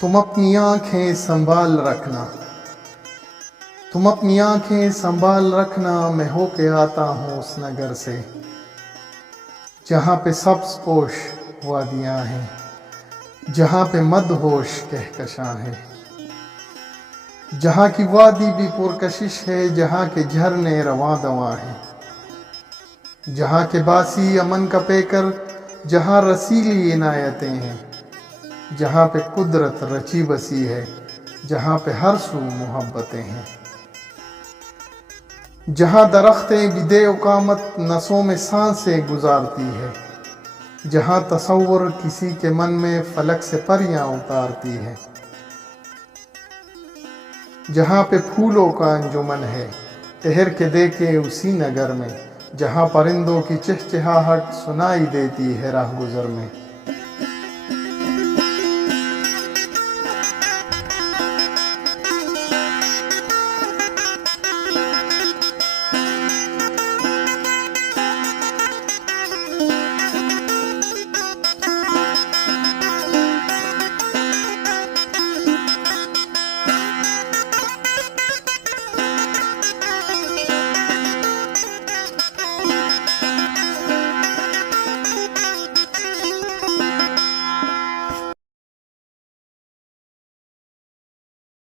तुम अपनी आंखें संभाल रखना, तुम अपनी आंखें संभाल रखना। मैं होके आता हूँ उस नगर से जहाँ पे सब्ज पोश वादियाँ हैं, जहाँ पे मदहोश कहकशां है, जहाँ की वादी भी पुरकशिश है, जहाँ के झरने रवां दवां हैं, जहाँ के बासी अमन का पेकर, जहाँ रसीली इनायतें हैं, जहाँ पे कुदरत रची बसी है, जहाँ पे हर सू मोहब्बतें हैं, जहाँ दरख्तें बिदे उकामत नसों में सांसें गुजारती है, जहाँ तसव्वुर किसी के मन में फलक से परियां उतारती है, जहाँ पे फूलों का अंजुमन है ठहर के देखे उसी नगर में, जहाँ परिंदों की चहचहाहट सुनाई देती है राह गुजर में।